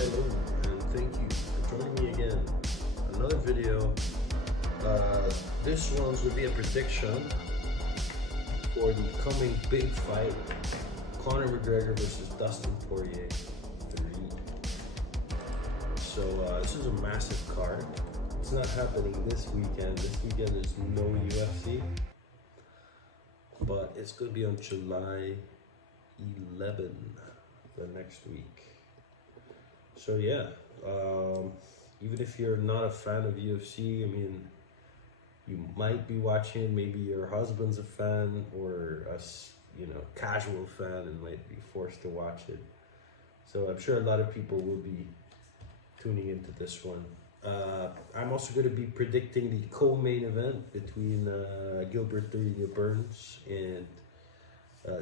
Hello, and thank you for joining me again. Another video. This one's will be a prediction for the coming big fight, Conor McGregor versus Dustin Poirier 3. So this is a massive card. It's not happening this weekend. This weekend there's no UFC, but it's going to be on July 11, the next week. So yeah, even if you're not a fan of UFC, I mean, you might be watching, maybe your husband's a fan, or a casual fan and might be forced to watch it. So I'm sure a lot of people will be tuning into this one. I'm also going to be predicting the co-main event between Gilbert Burns and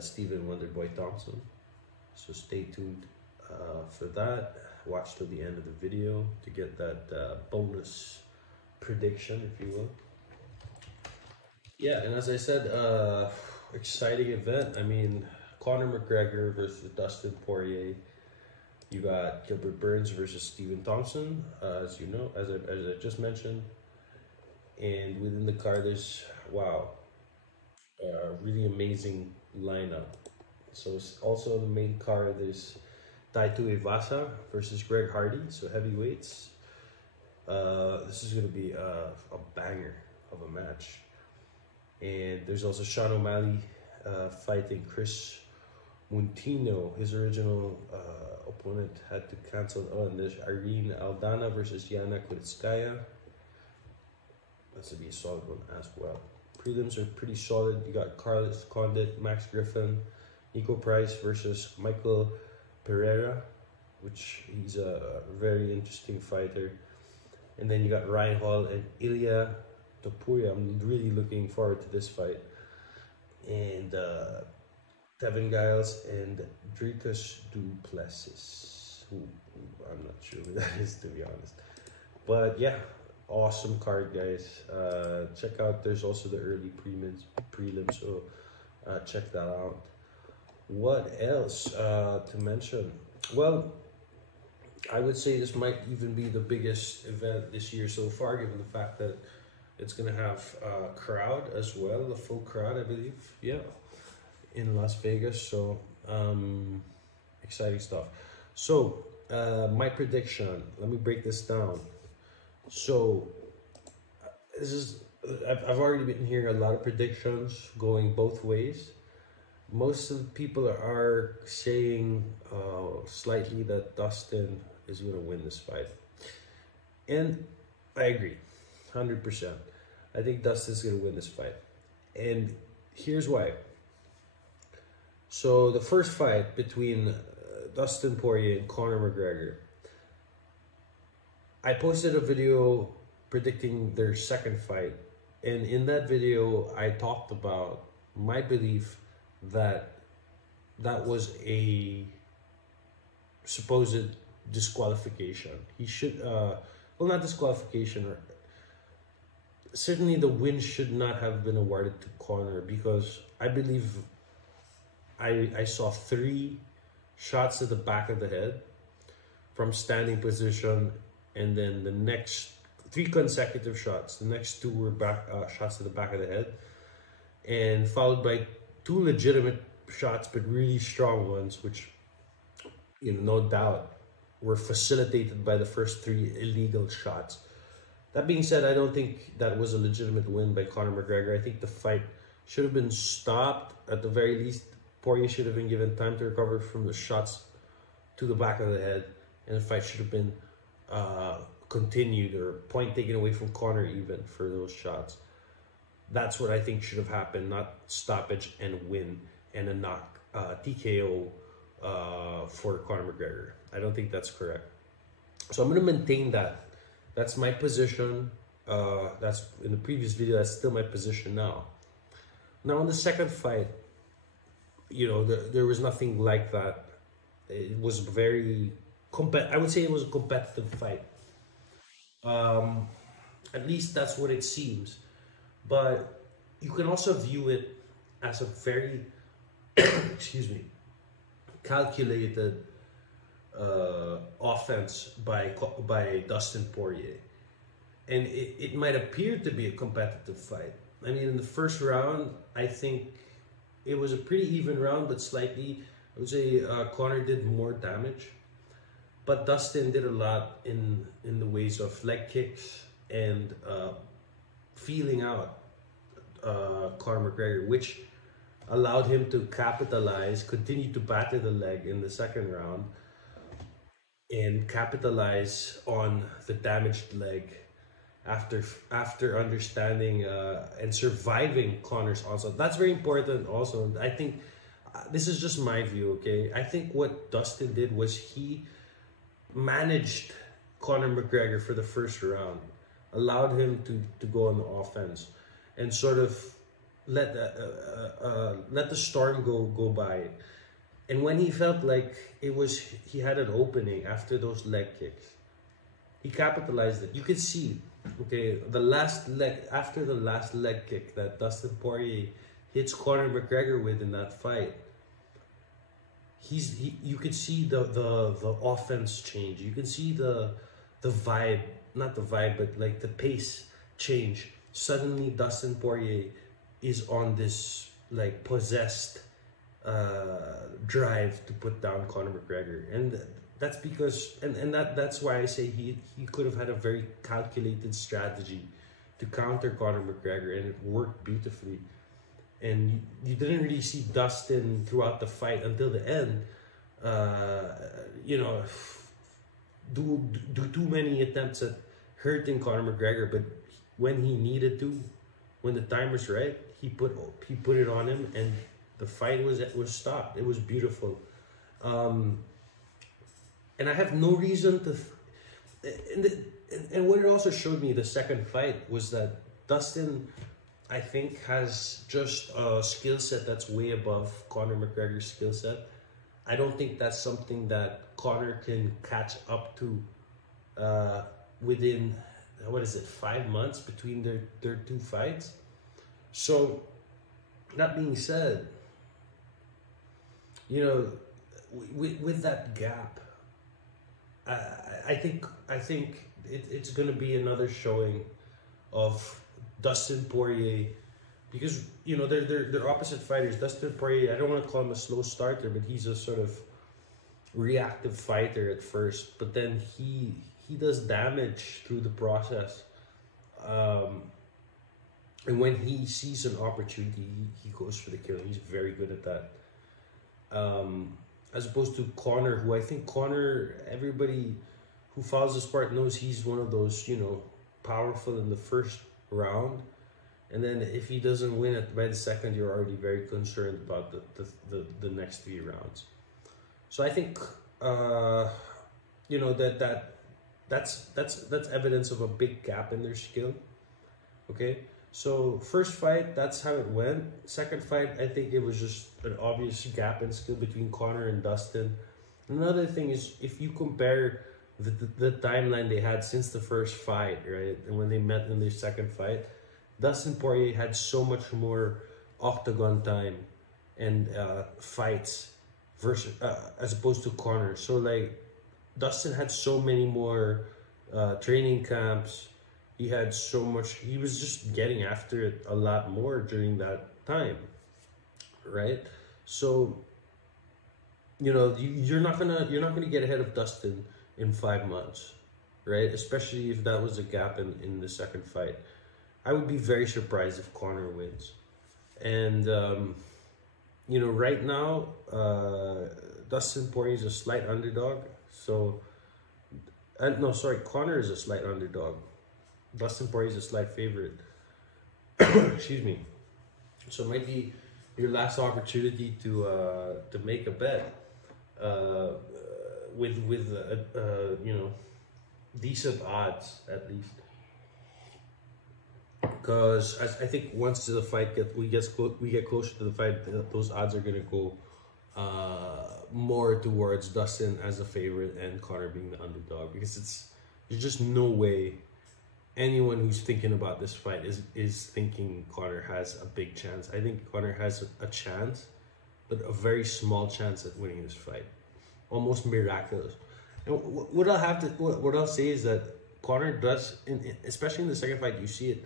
Stephen Wonderboy Thomson. So stay tuned for that. Watch till the end of the video to get that bonus prediction, if you will. Yeah, and as I said, exciting event. I mean, Conor McGregor versus Dustin Poirier. You got Gilbert Burns versus Stephen Thomson, as you know, as I just mentioned. And within the card, there's, wow, really amazing lineup. So also in the main card, there's Taito Ivasa versus Greg Hardy, so heavyweights. This is going to be a banger of a match. And there's also Sean O'Malley fighting Chris Montino. His original opponent had to cancel. Oh, and there's Irene Aldana versus Yana Kunitskaya. That's going to be a solid one as well. Prelims are pretty solid. You got Carlos Condit, Max Griffin, Nico Price versus Michael Pereira, which he's a very interesting fighter. And then you got Ryan Hall and Ilya Topuria. I'm really looking forward to this fight. And Kevin Giles and Dricus Duplessis, who I'm not sure who that is, to be honest. But yeah, awesome card, guys. Check out, there's also the early prelims, so check that out. What else to mention? Well, I would say this might even be the biggest event this year so far, given the fact that it's going to have a crowd as well, a full crowd, I believe. Yeah, in Las Vegas. So exciting stuff. So my prediction, let me break this down. So this is, I've already been hearing a lot of predictions going both ways. Most of the people are saying slightly that Dustin is going to win this fight. And I agree, 100%. I think Dustin's going to win this fight. And here's why. So the first fight between Dustin Poirier and Conor McGregor, I posted a video predicting their second fight. And in that video, I talked about my belief that was a supposed disqualification. He should, well, not disqualification, or certainly the win should not have been awarded to Conor, because I believe I saw 3 shots to the back of the head from standing position, and then the next 3 consecutive shots. The next 2 were shots to the back of the head, and followed by 2 legitimate shots, but really strong ones, which, you know, no doubt were facilitated by the first 3 illegal shots. That being said, I don't think that was a legitimate win by Conor McGregor. I think the fight should have been stopped. At the very least, Poirier should have been given time to recover from the shots to the back of the head, and the fight should have been continued, or point taken away from Conor even for those shots. That's what I think should have happened, not stoppage and win and a knock, TKO for Conor McGregor. I don't think that's correct. So I'm going to maintain that. That's my position. That's in the previous video. That's still my position now. Now in the second fight, you know, there was nothing like that. It was very I would say it was a competitive fight. At least that's what it seems. But you can also view it as a very, excuse me, calculated offense by Dustin Poirier, and it might appear to be a competitive fight. I mean, in the first round, I think it was a pretty even round, but slightly, I would say Conor did more damage, but Dustin did a lot in the ways of leg kicks and feeling out Conor McGregor, which allowed him to capitalize, continue to batter the leg in the second round, and capitalize on the damaged leg after understanding and surviving Conor's onslaught. That's very important also. I think this is just my view, okay? I think what Dustin did was he managed Conor McGregor for the first round, allowed him to go on the offense, and sort of let the storm go by. And when he felt like he had an opening after those leg kicks, he capitalized it. You could see, okay, after the last leg kick that Dustin Poirier hits Conor McGregor with in that fight, you could see the offense change. You can see the vibe, not the vibe, but like the pace change. Suddenly Dustin Poirier is on this like possessed drive to put down Conor McGregor, and that's because that's why I say he could have had a very calculated strategy to counter Conor McGregor, and it worked beautifully. And you didn't really see Dustin throughout the fight until the end, do too many attempts at hurting Conor McGregor, but when he needed to, when the time was right, he put it on him, and the fight was stopped. It was beautiful, and I have no reason to. And what it also showed me, the second fight, was that Dustin, I think, has just a skill set that's way above Conor McGregor's skill set. I don't think that's something that Conor can catch up to within, 5 months between their two fights. So, that being said, with that gap, I think it's going to be another showing of Dustin Poirier, because they're opposite fighters. Dustin Poirier, I don't want to call him a slow starter, but he's a sort of reactive fighter at first, but then he does damage through the process, and when he sees an opportunity, he goes for the kill. He's very good at that, as opposed to Conor, who I think everybody who follows the sport knows he's one of those powerful in the first round, and then if he doesn't win it by the second, you're already very concerned about the next 3 rounds. So I think that's evidence of a big gap in their skill. Okay, so first fight, that's how it went. Second fight, I think it was just an obvious gap in skill between Conor and Dustin. Another thing is, if you compare the timeline they had since the first fight, right, and when they met in their second fight, Dustin Poirier had so much more octagon time and fights versus as opposed to Conor. So like, Dustin had so many more training camps. He had so much. He was just getting after it a lot more during that time, right? So you're not gonna get ahead of Dustin in 5 months, right? Especially if that was a gap in the second fight. I would be very surprised if Conor wins. And right now, Dustin Poirier is a slight underdog. So, Conor is a slight underdog. Dustin Poirier is a slight favorite. Excuse me. So it might be your last opportunity to make a bet with decent odds at least. Because I think once the fight we get closer to the fight, those odds are gonna go more towards Dustin as a favorite and Conor being the underdog, because there's just no way anyone who's thinking about this fight is thinking Conor has a big chance. I think Conor has a chance, but a very small chance at winning this fight, almost miraculous. And what I'll have to what I'll say is that Conor does, especially in the second fight, you see it.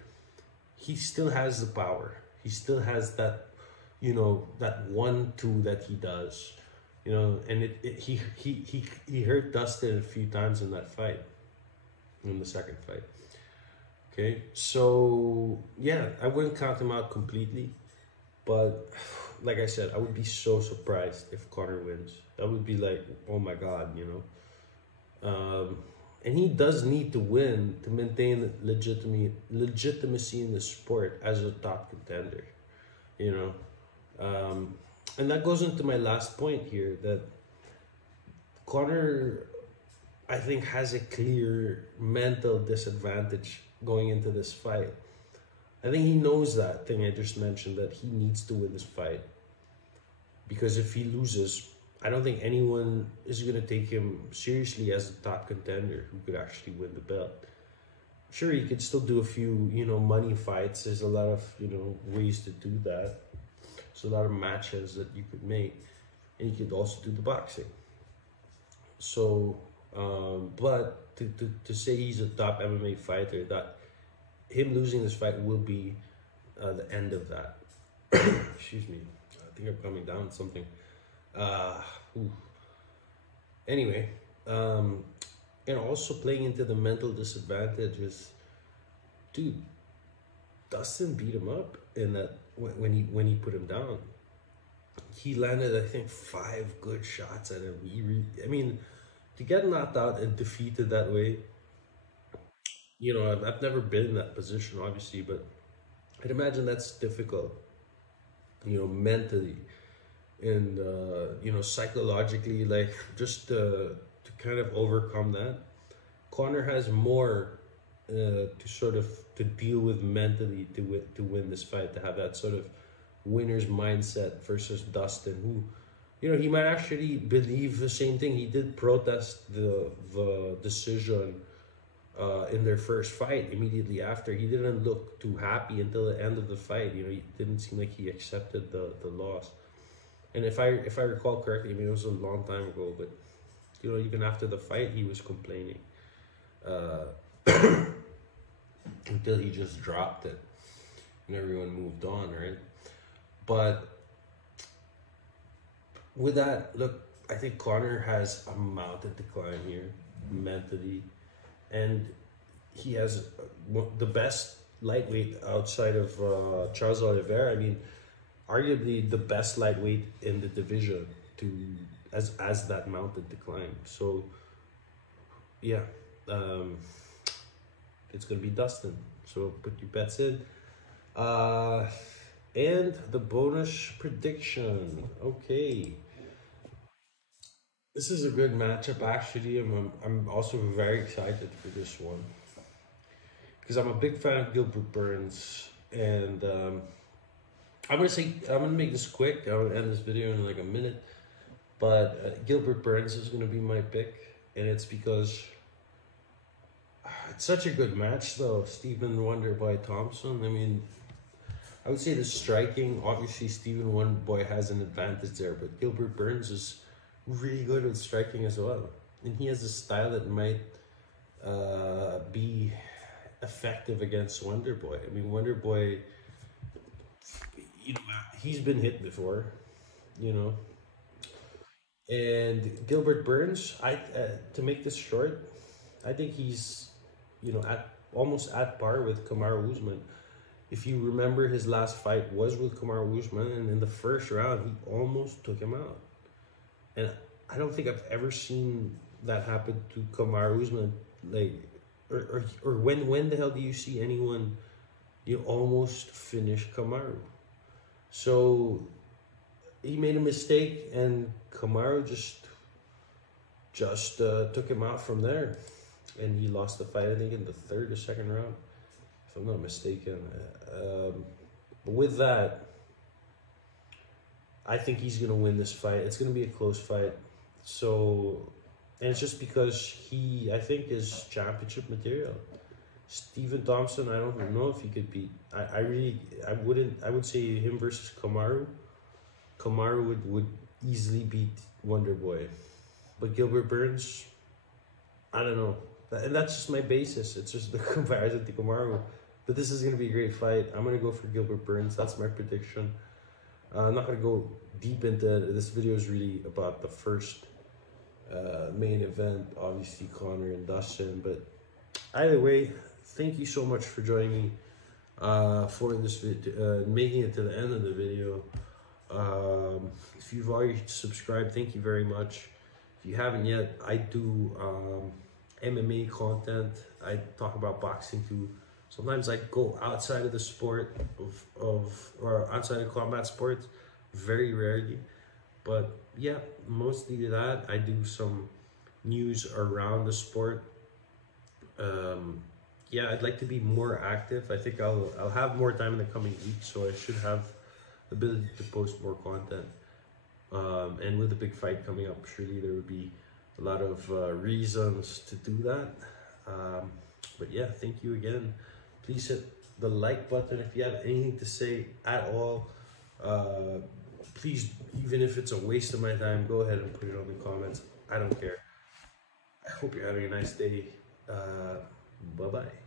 He still has the power. He still has that, that 1-2 that he does, and he hurt Dustin a few times in that fight, in the second fight. Okay, so yeah, I wouldn't count him out completely, but like I said, I would be so surprised if Conor wins. That would be like, oh my God, and he does need to win to maintain legitimacy in the sport as a top contender, and that goes into my last point here, that Conor, I think, has a clear mental disadvantage going into this fight. I think he knows that thing I just mentioned, that he needs to win this fight, because if he loses, I don't think anyone is going to take him seriously as a top contender who could actually win the belt. Sure, he could still do a few, money fights. There's a lot of, ways to do that. There's a lot of matches that you could make. And you could also do the boxing. So, but to say he's a top MMA fighter, that him losing this fight will be the end of that. Excuse me. I think I'm coming down with something. Anyway, and also playing into the mental disadvantage is, dude, Dustin beat him up in that when he put him down. He landed, I think, 5 good shots at him. I mean, to get knocked out and defeated that way, I've never been in that position, obviously, but I'd imagine that's difficult, mentally. And, psychologically, like, just to kind of overcome that. Conor has more to deal with mentally to win this fight, to have that sort of winner's mindset versus Dustin, who, he might actually believe the same thing. He did protest the decision in their first fight immediately after. He didn't look too happy until the end of the fight. He didn't seem like he accepted the loss. And if I recall correctly, I mean, it was a long time ago, but, even after the fight, he was complaining. Until he just dropped it. And everyone moved on, right? But with that, look, I think Conor has a mountain to climb here, mentally. And he has the best lightweight outside of Charles Oliveira. I mean, arguably the best lightweight in the division as that mountain to climb. So yeah, it's gonna be Dustin. So put your bets in. And the bonus prediction. Okay, this is a good matchup actually. I'm also very excited for this one because I'm a big fan of Gilbert Burns, and I'm gonna make this quick. I'm gonna end this video in like a minute, but Gilbert Burns is gonna be my pick, and it's because it's such a good match though. Stephen Wonderboy Thomson. I mean, I would say the striking, obviously Stephen Wonderboy has an advantage there, but Gilbert Burns is really good at striking as well, and he has a style that might be effective against Wonderboy. I mean, Wonderboy, he's been hit before, and Gilbert Burns, to make this short, I think he's, almost at par with Kamaru Usman. If you remember, his last fight was with Kamaru Usman, and in the first round, he almost took him out. And I don't think I've ever seen that happen to Kamaru Usman, like, or when the hell do you see anyone, almost finish Kamaru? So he made a mistake, and Kamaru just took him out from there, and he lost the fight, I think, in the third or second round, if I'm not mistaken. But with that, I think he's gonna win this fight. It's gonna be a close fight. So, and it's just because I think, is championship material. Stephen Thomson, I don't know if he could beat. I would say him versus Kamaru. Kamaru would easily beat Wonderboy. But Gilbert Burns, I don't know. And that's just my basis. It's just the comparison to Kamaru. But this is going to be a great fight. I'm going to go for Gilbert Burns. That's my prediction. I'm not going to go deep into it. This video is really about the first main event. Obviously, Conor and Dustin. But either way, thank you so much for joining me for this video, making it to the end of the video. If you've already subscribed, thank you very much. If you haven't yet, I do MMA content. I talk about boxing too. Sometimes I go outside of the sport or outside of combat sports, very rarely. But yeah, mostly that. I do some news around the sport. Yeah, I'd like to be more active. I think I'll have more time in the coming weeks, so I should have the ability to post more content. And with the big fight coming up, surely there would be a lot of reasons to do that. But yeah, thank you again. Please hit the like button if you have anything to say at all. Please, even if it's a waste of my time, go ahead and put it on the comments. I don't care. I hope you're having a nice day. Bye-bye.